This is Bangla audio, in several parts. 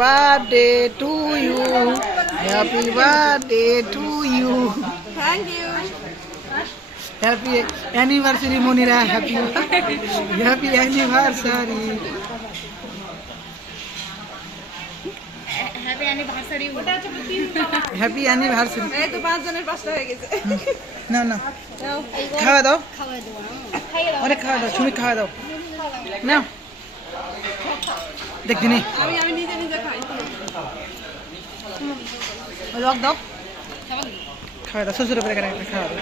Birthday to you, happy birthday to you, thank you. Happy anniversary Monira, happy happy anniversary. Happy anniversary. ওটা হচ্ছে হ্যাপি অ্যানিভার্সারি। এই তো 5 জনের 5টা হয়ে গেছে। না না, দাও খাওয়া দাও, খাওয়াই দেবো। খাইয়ে দাও। অনেক খাওয়া দাও, সুমি খাওয়া দাও না, দেখবি নি আমি নিজে নিজে খাই। রক দাও, খাওয়া দাও, শ্বশুর করে খাওয়া দাও।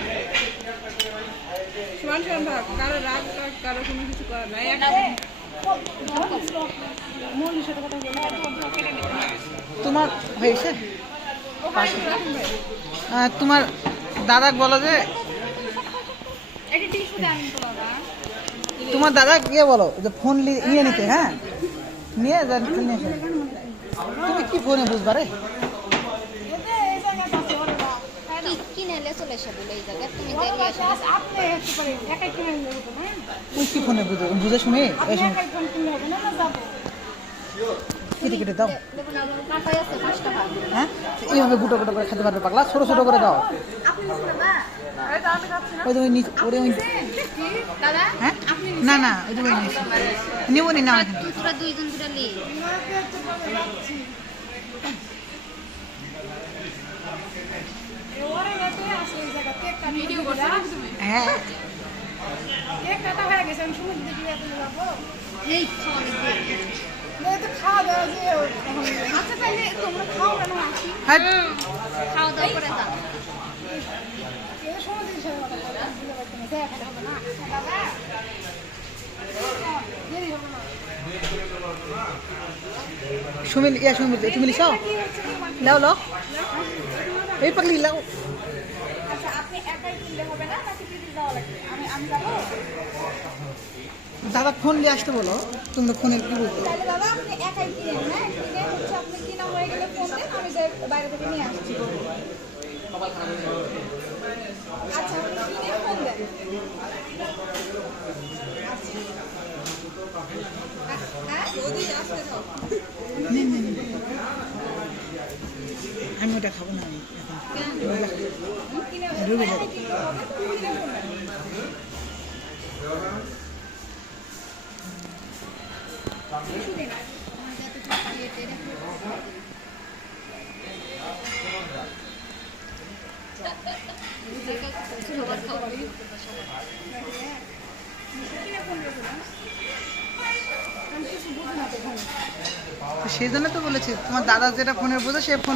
সমান সমান ভাগ, কারো রাগ কারো কোনো কিছু করার নাই। তোমার হয়েছে, তোমার দাদা বলো যে, তোমার দাদা গিয়ে বলো যে ফোন নিয়ে নিতে, হ্যাঁ নিয়ে যান, নিয়ে আসো। তুমি কি ফোনে বুঝবা রে? তুমি কি ফোনে বুঝো, বুঝে শুনে কেটে কেটে দাও, হ্যাঁ এইভাবে গুটো গুটো করে খেতে পারবে পাগলা, ছোট ছোট করে দাও। ওই যে ওই নিচে, ওরে ওই, হ্যাঁ না না, ওই যে ওই নিচে নিবো নি, না হ্যাঁ খাওয়া দাওয়া যে আচ্ছা তাহলে তোমরা খাও কেন আসি? হ্যাঁ খাওয়া দাওয়া করে দাও। এই সময় দিন শেষ হবে না, দেখা হবে না দাদা। দেরি হবে না। সুমিল ইয়া সুমিল, তুমি লিখাও, লাও লাও, এই পাগলি লাও। আচ্ছা আপনি একাই কিনলে হবে না নাকি দিদি দেওয়া লাগবে? আমি যাবো। দাদা ফোন নিয়ে আসতে বলো, তুমি ফোনে কি বলতে? তাহলে দাদা আপনি একাই কিনেন, হ্যাঁ কিনে হচ্ছে আপনি কিনা হয়ে গেলে ফোন দেন, আমি যে বাইরে থেকে নিয়ে আসছি। আচ্ছা আপনি কিনে ফোন দেন। হ্যাঁ যদি আসতে দাও। নিন নিন নিন। আমি ওটা খাবো না, আমি এখন রুবে যাবো। সেই জন্য তো বলেছি, তোমার দাদা যেটা ফোনের বোঝে সে ফোন